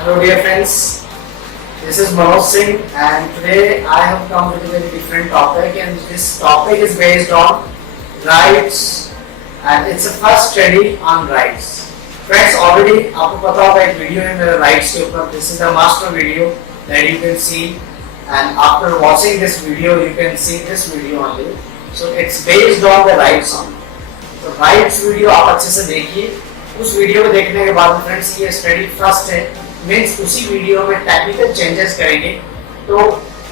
Hello dear friends, this is Manoj Singh and today I have come with a very different topic and this topic is based on rights and it's a first study on rights. Friends already आपको पता होगा एक video है मेरे rights के ऊपर. This is a master video that you can see and after watching this video you can see this video only. So it's based on the rights only. तो rights video आप अच्छे से देखिए. उस वीडियो को देखने के बाद फ्रेंड्स ये स्टडी फर्स्ट है मीन्स उसी वीडियो में टेक्निकल चेंजेस करेंगे तो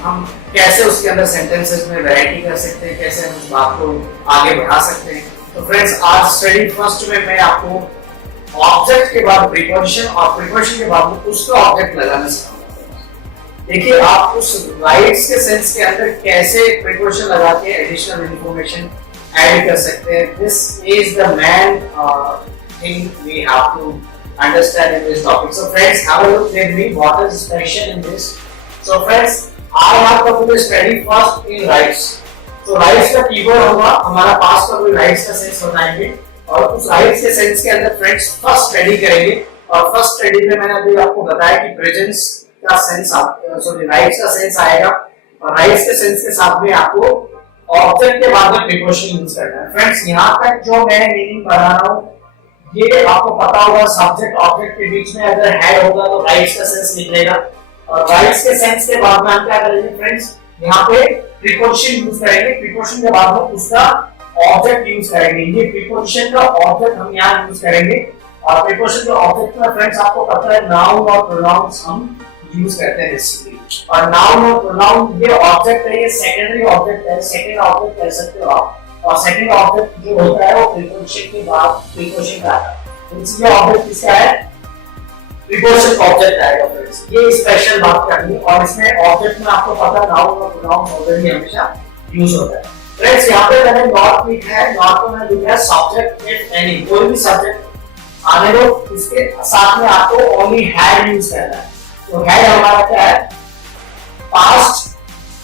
हम कैसे उसके अंदर सेंटेंसेस में वैरायटी कर सकते हैं, कैसे हम उस बात को आगे बढ़ा सकते हैं. तो फ्रेंड्स आज स्टडी फर्स्ट में मैं आपको ऑब्जेक्ट के बाद प्रीपोजिशन और प्रीपोजिशन के बाद उसका ऑब्जेक्ट लगाना सिखाऊंगा. देखिए आप उस राइट्स के सेंस के अंदर कैसे प्रीपोजिशन लगा के एडिशनल इंफॉर्मेशन ऐड कर सकते हैं. This is the man thing we have to understand in this topic. So friends, have a look with me what is special in this. So friends, I have come to study first in rights. So rights का keyword होगा हमारा पास का कोई rights का sense बताएंगे और उस rights के सेंस के अंदर friends फर्स्ट स्टडी करेंगे और फर्स्ट स्टडी में मैंने अभी आपको बताया कि प्रेजेंस का सेंस राइट्स का सेंस आएगा और राइट्स के सेंस के साथ में आपको ऑब्जेक्ट के बाद में प्रीपोजिशन यूज करना है. फ्रेंड्स यहाँ तक जो मैं मीनिंग बता रहा हूँ ये आपको पता होगा सब्जेक्ट ऑब्जेक्ट के बीच में अगर हैड होगा तो राइट्स का सेंस निकलेगा और राइट्स के सेंस के बाद में हम क्या करेंगे फ्रेंड्स यहाँ पे प्रीपोजिशन यूज करेंगे. प्रीपोजिशन के बाद में उसका ऑब्जेक्ट यूज करेंगे. ये प्रीपोजिशन का ऑब्जेक्ट हम यहाँ यूज करेंगे और प्रीपोजिशन के ऑब्जेक्ट में फ्रेंड्स आपको पता है नाउन और प्रोनाउंस हम यूज करते हैं बेसिकली. और नाउन और प्रोनाउन ये ऑब्जेक्ट है, ये सेकेंडरी ऑब्जेक्ट है, सेकेंड ऑब्जेक्ट कह सकते हो आप. और सेकंड ऑब्जेक्ट जो होता है वो प्रीपोजिशन के बाद प्रीपोजिशन का आता है. इसलिए ऑब्जेक्ट किसका है? प्रीपोजिशन ऑब्जेक्ट आएगा फ्रेंड्स. ये स्पेशल बात करनी है और इसमें ऑब्जेक्ट में आपको पता नाउन और प्रोनाउन ऑलरेडी हमेशा यूज होता है. फ्रेंड्स यहाँ पे मैंने नॉट लिखा है, नॉट को मैंने लिखा है सब्जेक्ट विद एनी, कोई भी सब्जेक्ट आने दो, इसके साथ में आपको ओनली हैड यूज करना है. तो हैड हमारा क्या है? पास्ट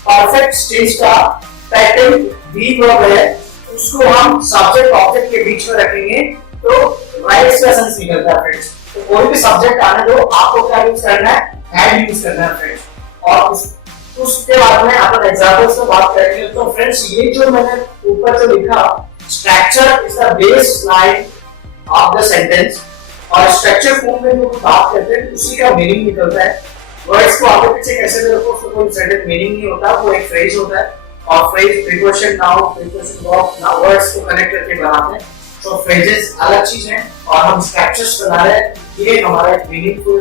परफेक्ट स्टेज का पैटर्न बी वर्ब है, उसको हम सब्जेक्ट ऑब्जेक्ट के बीच में रखेंगे तो राइट्स का सेंस निकलता है फ्रेंड्स. तो कोई भी सब्जेक्ट आने दो, आपको क्या यूज करना है? हैड यूज करना है फ्रेंड्स. और उसके बाद में अपन एग्जांपल्स पे बात करेंगे. तो फ्रेंड्स ये जो मैंने ऊपर जो लिखा structure is the base line of the sentence और स्ट्रक्चर फॉर्म में जो बात करते हैं उसी का मीनिंग निकलता है. वर्ड्स को आगे पीछे कैसे भी रखो उसको कोई सेंटेंस मीनिंग नहीं होता, वो एक फ्रेज होता है और phrase preposition noun preposition verb ना वर्ड्स को कनेक्ट करके बनाते हैं. तो फ्रेजेस अलग चीज है और हम स्ट्रक्चर्स बना रहे हैं. ये हमारा एक मीनिंगफुल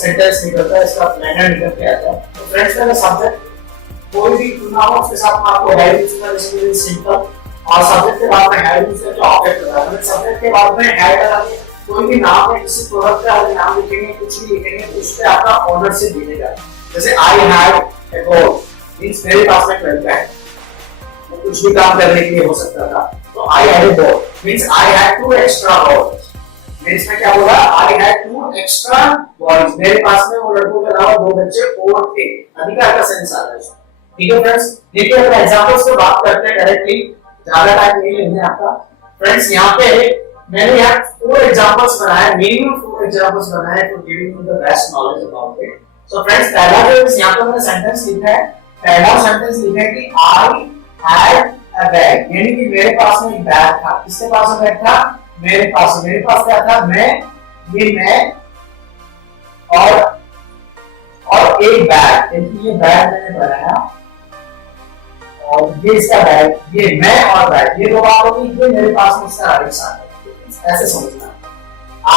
सेंटेंस निकलता है, इसका मैनर निकल के आता है. तो फ्रेंड्स का सब्जेक्ट कोई भी नाउन के साथ में आपको हैड यूज करना है, सिंपल. और सब्जेक्ट के बाद में हैड यूज करके ऑब्जेक्ट लगाना है. सब्जेक्ट के बाद में हैड लगा के कोई भी नाम है, किसी प्रोडक्ट का नाम लिखेंगे, कुछ भी लिखेंगे तो उस पे आपका ओनरशिप दिखेगा. जैसे आई हैड ए बोट मींस मेरे पास में ट्वेल्थ है, कुछ भी काम करने के लिए हो सकता था. तो I had a ball means I had two extra balls. Means में क्या बोला? I had two extra balls. मेरे पास में वो लड़कों के अलावा दो बच्चे और थे. अधिकार का सेंस आ रहा है. ठीक है फ्रेंड्स, देखिए अपने एग्जांपल्स पे बात करते हैं डायरेक्टली, ज्यादा टाइम नहीं लेंगे आपका. फ्रेंड्स यहाँ पे मैंने यहाँ 4 एग्जांपल्स बनाए, मिनिमम 4 एग्जांपल्स बनाए to giving you the best knowledge about it. So friends पहला जो यहाँ पे मैंने सेंटेंस लिखा है, पहला सेंटेंस लिखा है कि आई हैड अ बैग, यानी कि मेरे पास में एक बैग था. किसके पास में बैग था? मेरे पास. मेरे पास क्या था? मैं और एक बैग, यानी ये बैग मैंने बनाया और ये इसका बैग, ये मैं और बैग, ये दो बात होगी. ये मेरे पास में इसका राइट्स आ गया, ऐसे समझना.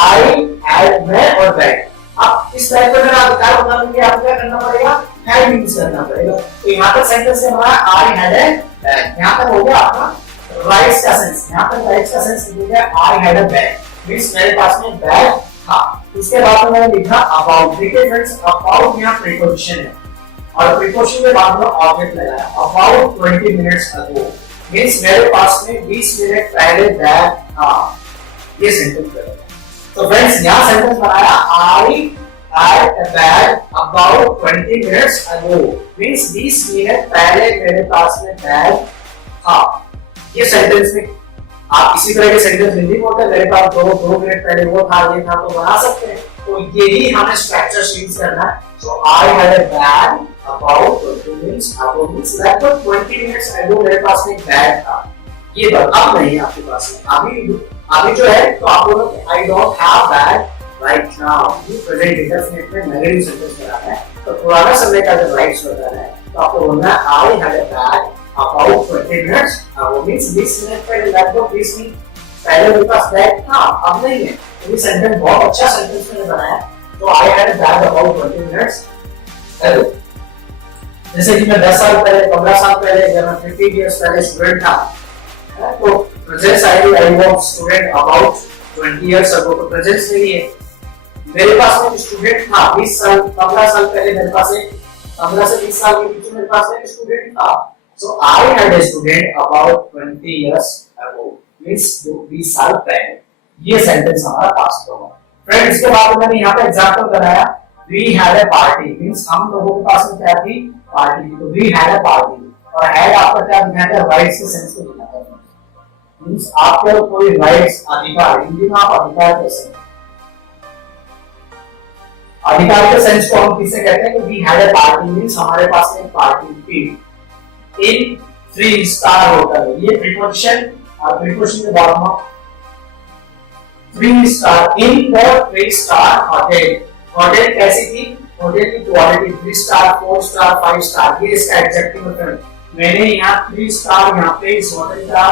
आई हैड मैं और बैग. अब इस टाइप का अगर आप क्या बता देंगे, आपको क्या करना पड़ेगा? हैड यूज करना पड़ेगा. तो यहाँ तक सेंटेंस है हमारा आई हैड ए बैग. यहाँ तक हो गया आपका राइट्स का सेंस. यहाँ तक राइट्स का सेंस निकल गया आई हैड अ बैग मींस मेरे पास में बैग था. उसके बाद में मैंने लिखा अबाउट. देखिए फ्रेंड्स अबाउट यहाँ प्रीपोजिशन है और प्रीपोजिशन के बाद में ऑब्जेक्ट लगाया. अबाउट 20 मिनट्स अगो मींस मेरे पास में 20 मिनट पहले बैग था. ये सेंटेंस करें. तो फ्रेंड्स यहाँ सेंटेंस बनाया आई had a bag about 20 minutes ago means 20 minute पहले मेरे पास में बैग था. ये सेंटेंस में आप इसी तरह के सेंटेंस हिंदी में होते हैं, मेरे पास 2 मिनट पहले वो था ये था, तो बना सकते हैं। तो यही हमें स्ट्रक्चर चेंज करना है। So I had a bag about 20 लगभग 20 मिनट्स अगो मेरे पास में एक बैग था। ये अब नहीं आपके पास में, अभी जो है तो आप बोलो I don't have bag right now. ये प्रेजेंट इंडेफिनिट में नेगेटिव सेंटेंस बनाना है। तो पुराना समय का जब राइट्स होता है तो आपको बोलना है आई had a bag about 20 minutes ago, means 20 minute पहले, लगभग 20 मिनट पहले मेरे पास बैग था, अब नहीं है। तो ये सेंटेंस बहुत अच्छा सेंटेंस मैंने बनाया। तो I had a bag about 20 minutes ago. जैसे कि मैं 10 साल पहले, 15 साल पहले, जब मैं 15 इयर्स पहले स्टूडेंट था, तो presence I was student about 20 years अगो, तो प्रेजेंस नहीं है। मेरे पास में स्टूडेंट था 20 साल, 15 साल पहले मेरे पास एक 15 से 20 साल के बीच में मेरे पास में स्टूडेंट था। So I had a student about 20 years ago, means 20 साल पहले। ये सेंटेंस हमारा पास्ट होगा। फ्रेंड्स, इसके बाद मैंने यहाँ पे एग्जांपल बनाया, we had a party, means हम लोगों के पास में क्या थी, पार्टी थी। तो वी हैड अ पार्टी, और हैड आपका क्या दिखाता है, राइट्स के सेंस को दिखाता है। मींस आपके कोई राइट्स, अधिकार, हिंदी में आप अधिकार कैसे, अधिकार के सेंस को हम किसे कहते हैं कि we had a party, means हमारे पास में पार्टी थी इन 3 स्टार होटल। ये प्रीपोजिशन और प्रीपोजिशन के बाद में 3 star in the 3 star hotel. Hotel कैसी थी, होटल की क्वालिटी 3 स्टार, 4 स्टार, 5 स्टार, ये इसका एडजेक्टिव होता है। मैंने यहाँ 3 स्टार यहाँ पे इस होटल का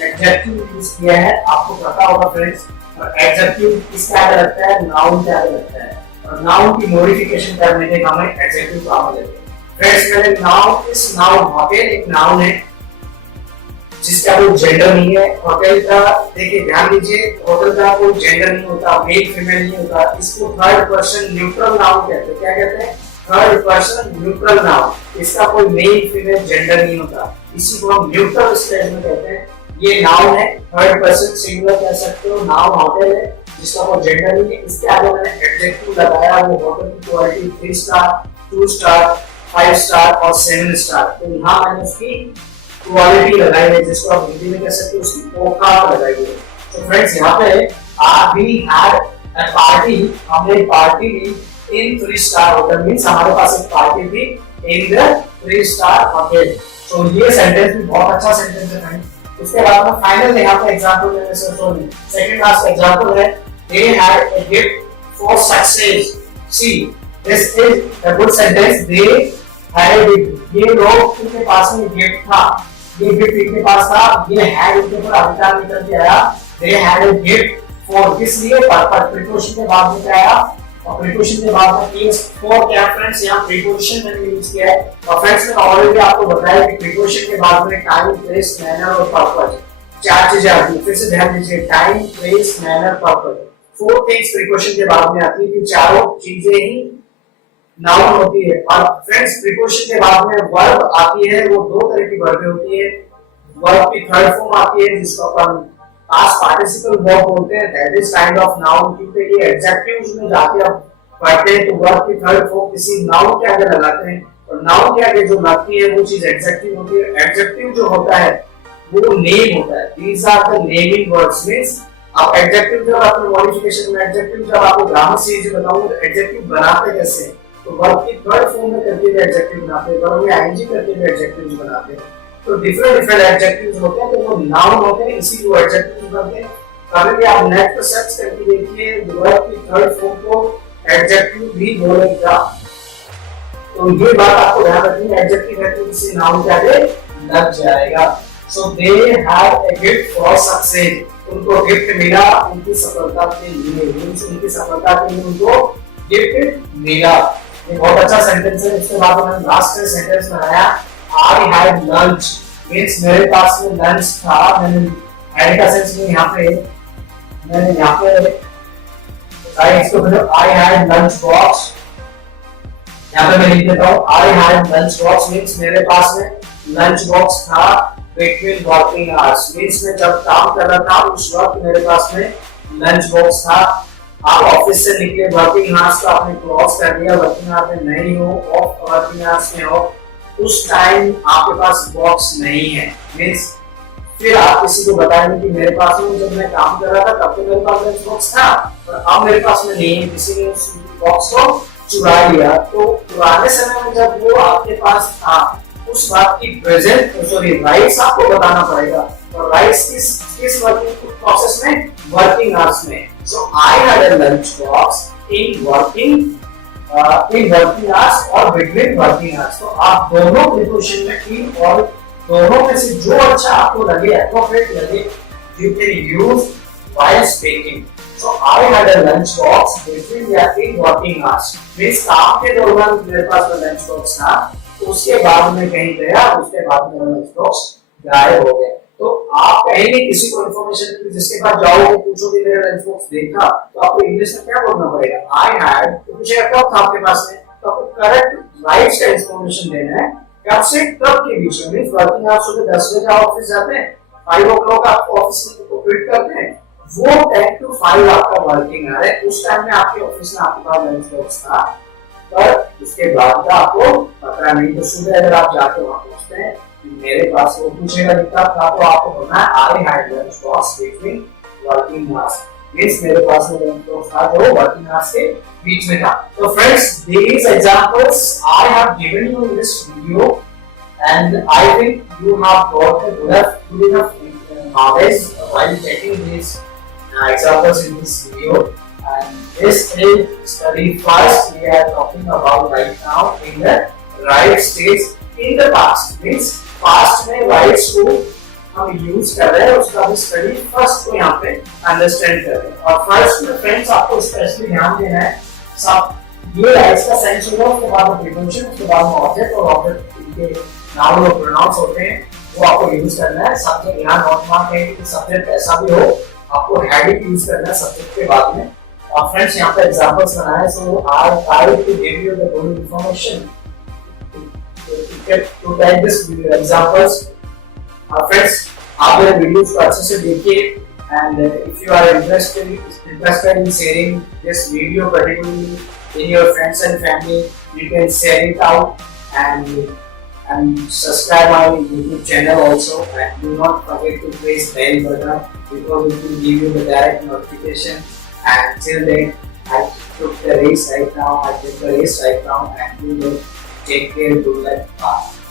एडजेक्टिव यूज किया है, आपको पता होगा फ्रेंड्स। और एडजेक्टिव किसका आगे लगता है, नाउन का आगे लगता है, और नाउन की मॉडिफिकेशन करने के हमें एडजेक्टिव काम लेते हैं। फ्रेंड्स, मैंने नाउन, इस नाउन होटल एक नाउन है जिसका कोई जेंडर नहीं है। होटल का देखिए ध्यान दीजिए, होटल का कोई जेंडर नहीं होता, मेल फीमेल नहीं होता। इसको थर्ड पर्सन न्यूट्रल नाउन कहते हैं। क्या कहते हैं, थर्ड पर्सन न्यूट्रल नाउन। इसका कोई मेल फीमेल जेंडर नहीं होता, इसी को हम न्यूट्रल स्टेज में कहते हैं। ये नाउन है, थर्ड पर्सन सिंगुलर कह सकते हो, नाउन होटल है जिसका कोई जेंडर नहीं है। इसके आगे मैंने एडजेक्टिव लगाया, वो होटल की क्वालिटी 3 स्टार, 2 स्टार, 5 स्टार और 7 स्टार। तो यहाँ मैंने उसकी क्वालिटी लगाई है, जिसको आप हिंदी में कह सकते हो उसकी औकात लगाई है। तो फ्रेंड्स, यहाँ पे वी हैड अ पार्टी, हमने पार्टी ली इन 3 स्टार होटल, मींस हमारे पास एक पार्टी थी इन द 3 स्टार होटल। तो ये सेंटेंस भी बहुत अच्छा सेंटेंस है फ्रेंड्स। उसके बाद में फाइनल यहाँ पे एग्जांपल मैंने सेकंड लास्ट एग्जांपल है, they had a gift for success। see, this is a good sentence, they had a gift। ये लोग उनके पास में गिफ्ट था, ये गिफ्ट इनके पास था, ये हैड उनके ऊपर अधिकार निकल के आया। they had a gift for, किस लिए, पर्पस। प्रीपोजिशन के बाद में क्या आया, और प्रीपोजिशन के बाद में is for क्या फ्रेंड्स, यहाँ प्रीपोजिशन मैंने यूज किया है। और फ्रेंड्स, मैंने ऑलरेडी आपको बताया कि प्रीपोजिशन के बाद में टाइम, प्लेस, मैनर और पर्पस, 4 चीजें आती है। फिर से ध्यान दीजिए, time, place, manner, purpose, 4 things preposition के बाद में आती है। कि चारों चीजें ही नाउन होती है। और फ्रेंड्स, प्रीपोजिशन के बाद में वर्ब आती है, वो 2 तरह की वर्ब होती है। वर्ब की थर्ड फॉर्म आती है जिसको अपन पास्ट पार्टिसिपल वर्ब बोलते हैं, that is kind of noun. क्योंकि ये एडजेक्टिव्स में जाके आप पढ़ते हैं तो वर्ब की थर्ड फॉर्म किसी नाउन के आगे लगाते हैं, और नाउन के आगे जो लगती है वो चीज एडजेक्टिव होती है। एडजेक्टिव जो होता है वो नेम होता है। These are the naming words, means आप एडजेक्टिव जब आपने मॉडिफिकेशन में, एडजेक्टिव जब आपको ग्रामर सीरीज बताऊं तो एडजेक्टिव बनाते कैसे, तो वर्ब की थर्ड फॉर्म में करके भी एडजेक्टिव बनाते हैं, वर्ब में आईएनजी करके भी एडजेक्टिव्स बनाते हैं। तो डिफरेंट एडजेक्टिव्स होते हैं, तो वो नाउन होते हैं, इसी को एडजेक्टिव बनते हैं। कभी भी आप नेट पर सर्च करके देखिए, वर्ब की थर्ड फॉर्म को एडजेक्टिव भी बोलेगा। तो ये बात आपको ध्यान रखनी है, एडजेक्टिव है तो किसी नाउन के आगे लग जाएगा। So they had a gift for success, उनको गिफ्ट मिला उनकी सफलता के लिए, मींस उनकी सफलता के लिए उनको गिफ्ट मिला। ये बहुत अच्छा सेंटेंस है। इसके बाद मैंने लास्ट सेंटेंस बनाया, आई हैड लंच, मींस मेरे पास में लंच था। मैंने हैड का सेंस में मैंने यहाँ पे इसको आई हैड लंच बॉक्स, यहाँ पे मैं लिख देता हूँ, I had lunch box means मेरे पास में लंच बॉक्स था बिटवीन वर्किंग आवर्स, मींस मैं जब काम कर रहा था उस वक्त मेरे पास में लंच बॉक्स था। आप ऑफिस से निकले, वर्किंग आवर्स को आपने क्रॉस कर दिया, वर्किंग आवर्स में नहीं हो, ऑफ वर्किंग आवर्स में हो, उस टाइम आपके पास बॉक्स नहीं है, मींस फिर आप किसी को बताएंगे कि मेरे पास में जब मैं काम कर रहा था तब तो मेरे पास लंच बॉक्स था, पर अब मेरे पास में नहीं है, किसी ने उस बॉक्स को चुरा लिया। तो पुराने समय में जब वो आपके पास था, उस बात की राइट्स आपको बताना पड़ेगा। और राइट्स किस वर्किंग प्रोसेस में, वर्किंग आवर्स में। So I had a lunch box in working hours और बिटवीन वर्किंग आवर्स। तो आप दोनों प्रिपोजिशन में इन और दोनों में से जो अच्छा आपको लगे, एप्रोप्रिएट लगे, you can use while speaking. So I had a lunch box between the working hours. means काम के दौरान मेरे पास में लंच बॉक्स था, उसके बाद में कहीं गया, उसके बाद में लंच बॉक्स गायब हो गया। तो आप कहेंगे किसी को इन्फॉर्मेशन जिसके पास जाओगे, पूछोगे मेरा लंच बॉक्स देखा, तो आपको इंग्लिश में क्या बोलना पड़ेगा? I had, तो कुछ कब था आपके पास में, तो आपको करेक्ट राइट्स का इन्फॉर्मेशन देना है। कब से कब के बीच में, वर्किंग आवर्स सुबह 10 बजे आप ऑफिस जाते हैं, 5 o'clock आप ऑफिस में को क्विट करते हैं, वो 10 to 5 आपका वर्किंग आवर है। उस टाइम में आपके ऑफिस में आपके पास लंच बॉक्स था, पर उसके बाद का आपको पता नहीं। तो सुबह अगर आप जाके वहां पहुंचते हैं, मेरे पास वो पूछेगा कितना था, तो आपको बोलना है I had lunch box between working hours. Means मेरे पास में लंच बॉक्स था जो वर्किंग आवर्स के बीच में था। तो friends, these examples I have given you in this video, and I think you have got a good enough knowledge while checking these examples in this video. And this is study first we are talking about right now in the right stage in the past. Means past में rights को हम use कर रहे हैं, उसका भी study first को यहाँ पे अंडरस्टैंड कर रहे हैं। और फर्स्ट में फ्रेंड्स आपको स्पेशली ध्यान देना है, सब ये राइट्स का सेंस होगा, उसके बाद में प्रीपोजिशन, उसके बाद में ऑब्जेक्ट, और ऑब्जेक्ट के नाउन और प्रोनाउंस होते हैं, वो आपको यूज करना है। सब्जेक्ट यहाँ नोट मार्क है कि सब्जेक्ट ऐसा भी हो, आपको हैड यूज करना है सब्जेक्ट के बाद में। और फ्रेंड्स यहाँ पे एग्जांपल्स बनाए, so I try to give you the full information to take this examples. Friends, आप मेरे वीडियोस को अच्छे से देखिए, and if you are interested in sharing this video particularly in your friends and family, you can share it out and subscribe my YouTube channel also, and do not forget to press bell button because it will give you the direct notification. And till then, I took the race right now, and you will take care. Good luck. Bye.